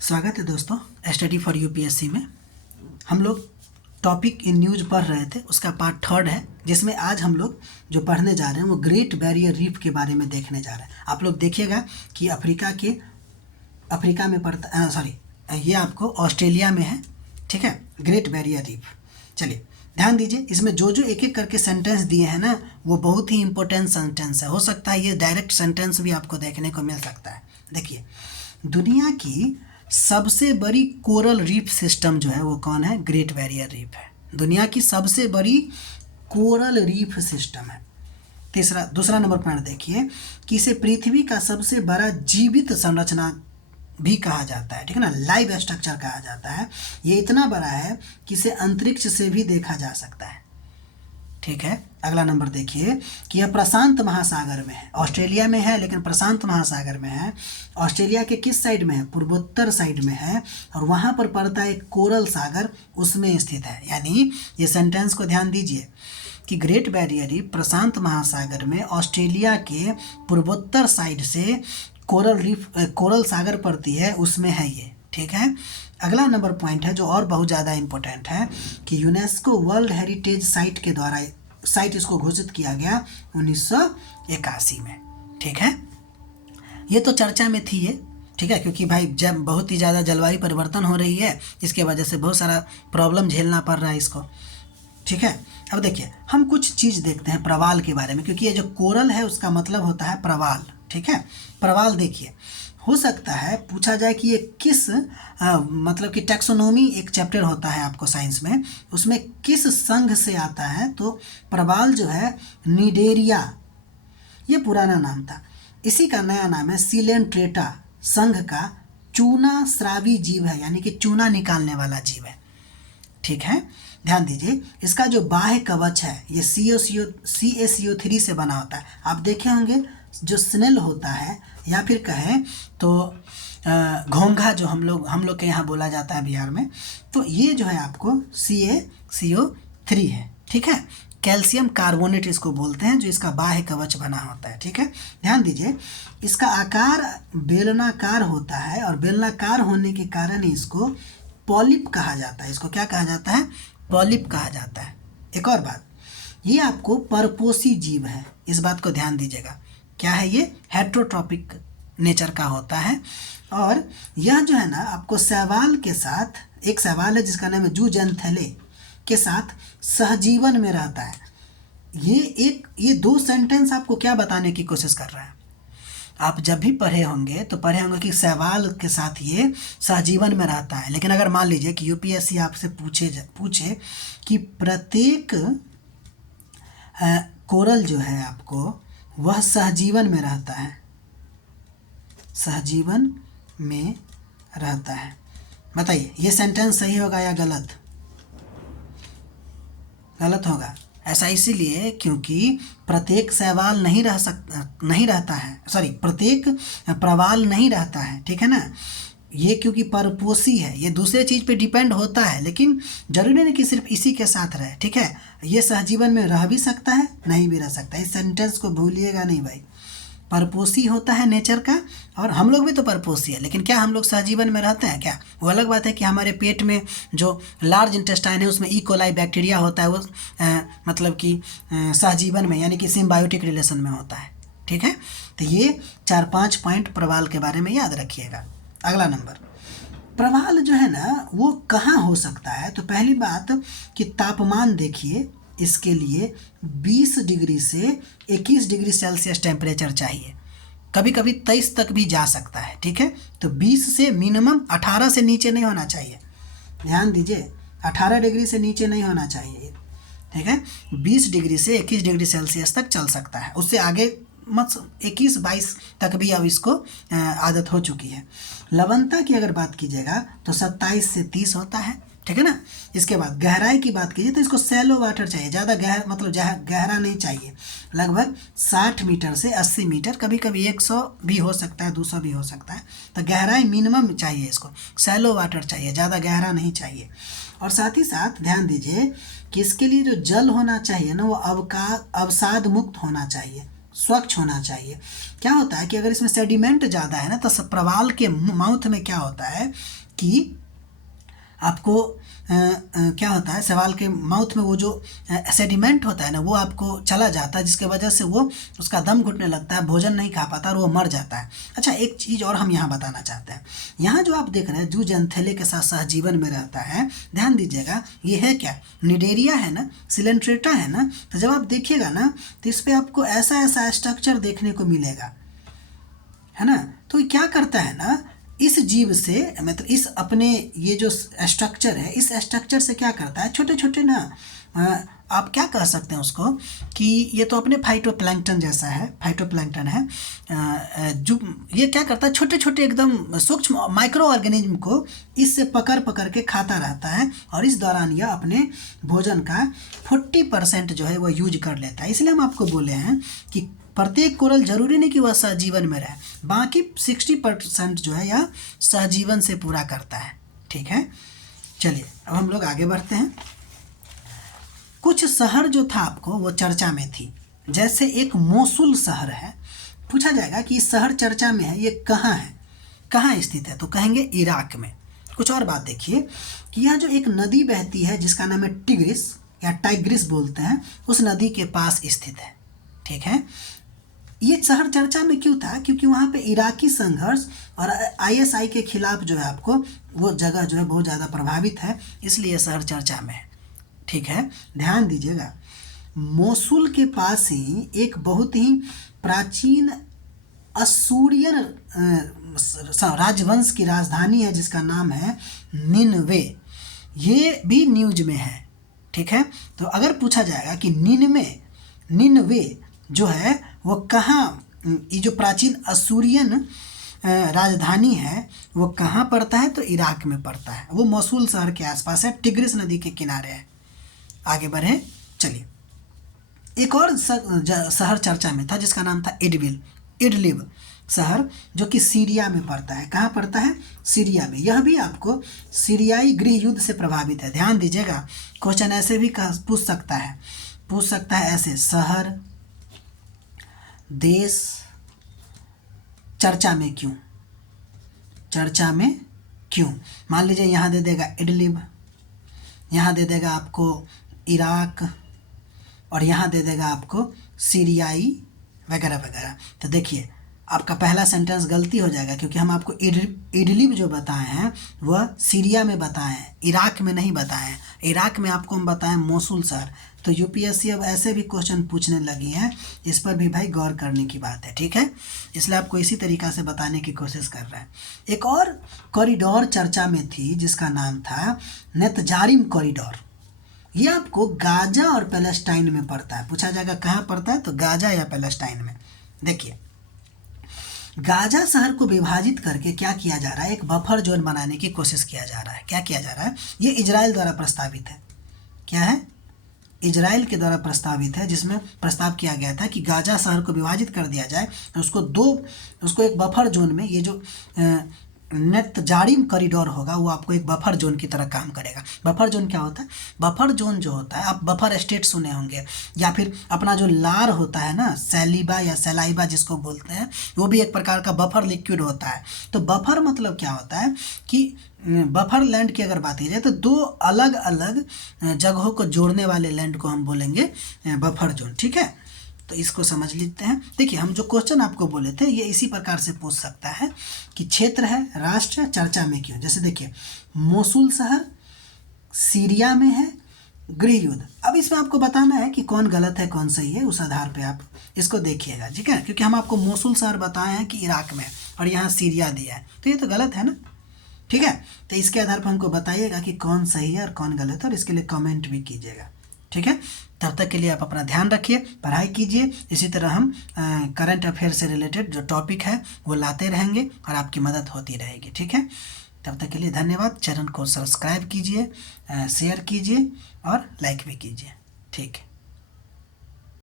स्वागत है दोस्तों स्टडी फॉर यूपीएससी में। हम लोग टॉपिक इन न्यूज़ पढ़ रहे थे, उसका पार्ट 3 है, जिसमें आज हम लोग जो पढ़ने जा रहे हैं वो ग्रेट बैरियर रीफ के बारे में देखने जा रहे हैं। आप लोग देखिएगा कि अफ्रीका में पड़ता, ये आपको ऑस्ट्रेलिया में है, ठीक है, ग्रेट बैरियर रीफ। चलिए ध्यान दीजिए, इसमें जो जो एक एक करके सेंटेंस दिए हैं ना, वो बहुत ही इंपॉर्टेंट सेंटेंस है। हो सकता है ये डायरेक्ट सेंटेंस भी आपको देखने को मिल सकता है। देखिए, दुनिया की सबसे बड़ी कोरल रीफ सिस्टम जो है वो कौन है? ग्रेट बैरियर रीफ है। दुनिया की सबसे बड़ी कोरल रीफ सिस्टम है। दूसरा नंबर पॉइंट देखिए कि इसे पृथ्वी का सबसे बड़ा जीवित संरचना भी कहा जाता है, ठीक है ना, लाइव स्ट्रक्चर कहा जाता है। ये इतना बड़ा है कि इसे अंतरिक्ष से भी देखा जा सकता है, ठीक है। अगला नंबर देखिए कि यह प्रशांत महासागर में है। ऑस्ट्रेलिया में है लेकिन प्रशांत महासागर में है। ऑस्ट्रेलिया के किस साइड में है? पूर्वोत्तर साइड में है, और वहाँ पर पड़ता है कोरल सागर, उसमें स्थित है। यानी ये सेंटेंस को ध्यान दीजिए कि ग्रेट बैरियर रीफ प्रशांत महासागर में ऑस्ट्रेलिया के पूर्वोत्तर साइड से कोरल सागर पड़ती है, उसमें है ये, ठीक है। अगला नंबर पॉइंट है जो और बहुत ज़्यादा इम्पोर्टेंट है कि यूनेस्को वर्ल्ड हेरिटेज साइट के द्वारा साइट इसको घोषित किया गया 1981 में, ठीक है। ये तो चर्चा में थी ये, ठीक है, क्योंकि भाई जब बहुत ही ज़्यादा जलवायु परिवर्तन हो रही है, इसके वजह से बहुत सारा प्रॉब्लम झेलना पड़ रहा है इसको, ठीक है। अब देखिए हम कुछ चीज़ देखते हैं प्रवाल के बारे में, क्योंकि ये जो कोरल है उसका मतलब होता है प्रवाल, ठीक है। प्रवाल देखिए, हो सकता है पूछा जाए कि ये किस मतलब कि टैक्सोनॉमी एक चैप्टर होता है आपको साइंस में, उसमें किस संघ से आता है, तो प्रवाल जो है निडेरिया, ये पुराना नाम था, इसी का नया नाम है सिलेंट्रेटा संघ का चूना स्रावी जीव है, यानी कि चूना निकालने वाला जीव है, ठीक है। ध्यान दीजिए, इसका जो बाह्य कवच है ये CaCO3 से बना होता है। आप देखे होंगे जो स्नेल होता है, या फिर कहें तो घोंघा जो हम लोग के यहाँ बोला जाता है बिहार में, तो ये जो है आपको CaCO3 है, ठीक है। कैल्शियम कार्बोनेट इसको बोलते हैं, जो इसका बाह्य कवच बना होता है, ठीक है। ध्यान दीजिए, इसका आकार बेलनाकार होता है, और बेलनाकार होने के कारण ही इसको पॉलिप कहा जाता है। इसको क्या कहा जाता है? पॉलिप कहा जाता है। एक और बात, ये आपको परपोषी जीव है, इस बात को ध्यान दीजिएगा। क्या है ये? हेट्रोट्रॉपिक नेचर का होता है। और यह जो है ना आपको शैवाल के साथ, एक शैवाल है जिसका नाम है जूजेंथेले, के साथ सहजीवन में रहता है। ये दो सेंटेंस आपको क्या बताने की कोशिश कर रहा है? आप जब भी पढ़े होंगे तो पढ़े होंगे कि शैवाल के साथ ये सहजीवन में रहता है। लेकिन अगर मान लीजिए कि यूपीएससी आपसे पूछे कि प्रत्येक कोरल जो है आपको वह सहजीवन में रहता है, सहजीवन में रहता है, बताइए ये सेंटेंस सही होगा या गलत? गलत होगा। ऐसा इसीलिए क्योंकि प्रत्येक शैवाल प्रत्येक प्रवाल नहीं रहता है, ठीक है ना। ये क्योंकि परपोषी है, ये दूसरे चीज़ पे डिपेंड होता है, लेकिन जरूरी नहीं कि सिर्फ इसी के साथ रहे, ठीक है। ये सहजीवन में रह भी सकता है, नहीं भी रह सकता है। इस सेंटेंस को भूलिएगा नहीं भाई। परपोषी होता है नेचर का, और हम लोग भी तो परपोषी है, लेकिन क्या हम लोग सहजीवन में रहते हैं क्या? वो अलग बात है कि हमारे पेट में जो लार्ज इंटेस्टाइन है उसमें कोलाई बैक्टीरिया होता है, वो मतलब कि सहजीवन में, यानी कि सिम्बायोटिक रिलेशन में होता है, ठीक है। तो ये 4-5 पॉइंट प्रवाल के बारे में याद रखिएगा। अगला नंबर, प्रवाल जो है ना वो कहाँ हो सकता है? तो पहली बात कि तापमान देखिए, इसके लिए 20 डिग्री से 21 डिग्री सेल्सियस टेम्परेचर चाहिए, कभी कभी 23 तक भी जा सकता है, ठीक है। तो 20 से मिनिमम 18 से नीचे नहीं होना चाहिए। ध्यान दीजिए, 18 डिग्री से नीचे नहीं होना चाहिए, ठीक है। 20 डिग्री से 21 डिग्री सेल्सियस तक चल सकता है, उससे आगे मत 21-22 तक भी अब इसको आदत हो चुकी है। लवणता की अगर बात कीजिएगा तो 27 से 30 होता है, ठीक है ना। इसके बाद गहराई की बात कीजिए तो इसको सैलो वाटर चाहिए, ज़्यादा गहरा नहीं चाहिए, लगभग 60 मीटर से 80 मीटर, कभी कभी 100 भी हो सकता है, 200 भी हो सकता है। तो गहराई मिनिमम चाहिए, इसको सैलो वाटर चाहिए, ज़्यादा गहरा नहीं चाहिए। और साथ ही साथ ध्यान दीजिए कि इसके लिए जो जल होना चाहिए ना वो अवसाद मुक्त होना चाहिए, स्वच्छ होना चाहिए। क्या होता है कि अगर इसमें सेडिमेंट ज़्यादा है ना तो प्रवाल के माउथ में क्या होता है कि आपको क्या होता है, सवाल के माउथ में वो जो सेडिमेंट होता है ना वो आपको चला जाता है, जिसके वजह से वो उसका दम घुटने लगता है, भोजन नहीं खा पाता और वो मर जाता है। अच्छा, एक चीज़ और हम यहाँ बताना चाहते हैं। यहाँ जो आप देख रहे हैं जूज एंथेले के साथ सहजीवन में रहता है, ध्यान दीजिएगा, ये है क्या, निडेरिया है ना, सिलेंट्रेटा है ना। तो जब आप देखिएगा ना तो इस पर आपको ऐसा ऐसा स्ट्रक्चर देखने को मिलेगा, है ना। तो ये क्या करता है ना, इस जीव से मतलब इस अपने ये जो स्ट्रक्चर है, इस स्ट्रक्चर से क्या करता है, छोटे छोटे ना आप क्या कह सकते हैं उसको कि ये तो अपने फाइटोप्लैंक्टन जैसा है, फाइटोप्लैंक्टन है, जो ये क्या करता है, छोटे छोटे एकदम सूक्ष्म माइक्रो ऑर्गेनिज्म को इससे पकड़ पकड़ के खाता रहता है, और इस दौरान यह अपने भोजन का 40% जो है वो यूज कर लेता है। इसलिए हम आपको बोले हैं कि प्रत्येक कोरल जरूरी नहीं कि वह सहजीवन में रहे, बाकी 60% जो है यह सहजीवन से पूरा करता है। ठीक है, चलिए अब हम लोग आगे बढ़ते हैं। कुछ शहर जो था आपको वो चर्चा में थी, जैसे एक मोसुल शहर है। पूछा जाएगा कि इस शहर चर्चा में है, ये कहाँ है, कहाँ स्थित है, तो कहेंगे इराक में। कुछ और बात देखिए कि यह जो एक नदी बहती है जिसका नाम है टिग्रिस या टाइग्रिस बोलते हैं, उस नदी के पास स्थित है। ठीक है, ये शहर चर्चा में क्यों था, क्योंकि वहाँ पे इराकी संघर्ष और आईएसआई के खिलाफ जो है आपको वो जगह जो है बहुत ज़्यादा प्रभावित है, इसलिए शहर चर्चा में है। ठीक है, ध्यान दीजिएगा, मोसुल के पास ही एक बहुत ही प्राचीन असूरियन राजवंश की राजधानी है जिसका नाम है निनवे, ये भी न्यूज में है। ठीक है, तो अगर पूछा जाएगा कि निनवे जो है वो कहाँ, ये जो प्राचीन असूरियन राजधानी है वो कहाँ पड़ता है, तो इराक में पड़ता है। वो मोसुल शहर के आसपास है, टिग्रिस नदी के किनारे है। आगे बढ़े, चलिए एक और शहर चर्चा में था जिसका नाम था इडलिब शहर, जो कि सीरिया में पड़ता है। कहाँ पड़ता है, सीरिया में। यह भी आपको सीरियाई गृह युद्ध से प्रभावित है। ध्यान दीजिएगा, क्वेश्चन ऐसे भी पूछ सकता है ऐसे, शहर देश चर्चा में क्यों। मान लीजिए यहाँ दे देगा इडलिब, यहाँ दे देगा आपको इराक, और यहाँ दे देगा आपको सीरियाई वगैरह वगैरह। तो देखिए आपका पहला सेंटेंस गलती हो जाएगा, क्योंकि हम आपको इडलिब जो बताए हैं वह सीरिया में बताए हैं, इराक में नहीं बताए हैं। इराक में आपको हम बताएं मोसुल शहर। तो यूपीएससी अब ऐसे भी क्वेश्चन पूछने लगी है, इस पर भी भाई गौर करने की बात है। ठीक है, इसलिए आपको इसी तरीक़ा से बताने की कोशिश कर रहे हैं। एक और कॉरिडोर चर्चा में थी जिसका नाम था नेतजारिम कॉरिडोर। ये आपको गाजा और पैलेस्टाइन में पड़ता है। पूछा जाएगा कहाँ पड़ता है, तो गाजा या पैलेस्टाइन में। देखिए गाजा शहर को विभाजित करके क्या किया जा रहा है, एक बफर जोन बनाने की कोशिश किया जा रहा है। क्या किया जा रहा है, ये इजराइल द्वारा प्रस्तावित है। क्या है, इजराइल के द्वारा प्रस्तावित है, जिसमें प्रस्ताव किया गया था कि गाजा शहर को विभाजित कर दिया जाए, उसको एक बफर जोन में, ये जो नेतजारिम कॉरिडोर होगा वो आपको एक बफर जोन की तरह काम करेगा। बफर जोन क्या होता है, बफर जोन जो होता है, आप बफर स्टेट सुने होंगे, या फिर अपना जो लार होता है ना, सैलिबा या सलाइबा जिसको बोलते हैं, वो भी एक प्रकार का बफर लिक्विड होता है। तो बफर मतलब क्या होता है कि बफर लैंड की अगर बात की जाए तो दो अलग अलग जगहों को जोड़ने वाले लैंड को हम बोलेंगे बफर जोन। ठीक है, तो इसको समझ लेते हैं। देखिए हम जो क्वेश्चन आपको बोले थे ये इसी प्रकार से पूछ सकता है कि क्षेत्र है, राष्ट्र है, चर्चा में क्यों। जैसे देखिए मोसुल शहर सीरिया में है, गृह युद्ध। अब इसमें आपको बताना है कि कौन गलत है कौन सही है, उस आधार पे आप इसको देखिएगा। ठीक है, क्योंकि हम आपको मोसुल शहर बताए हैं कि इराक में, और यहाँ सीरिया दिया है, तो ये तो गलत है ना। ठीक है, तो इसके आधार पर हमको बताइएगा कि कौन सही है और कौन गलत है, और इसके लिए कमेंट भी कीजिएगा। ठीक है, तब तक के लिए आप अपना ध्यान रखिए, पढ़ाई कीजिए। इसी तरह हम करंट अफेयर से रिलेटेड जो टॉपिक है वो लाते रहेंगे और आपकी मदद होती रहेगी। ठीक है, तब तक के लिए धन्यवाद। चैनल को सब्सक्राइब कीजिए, शेयर कीजिए और लाइक भी कीजिए। ठीक है।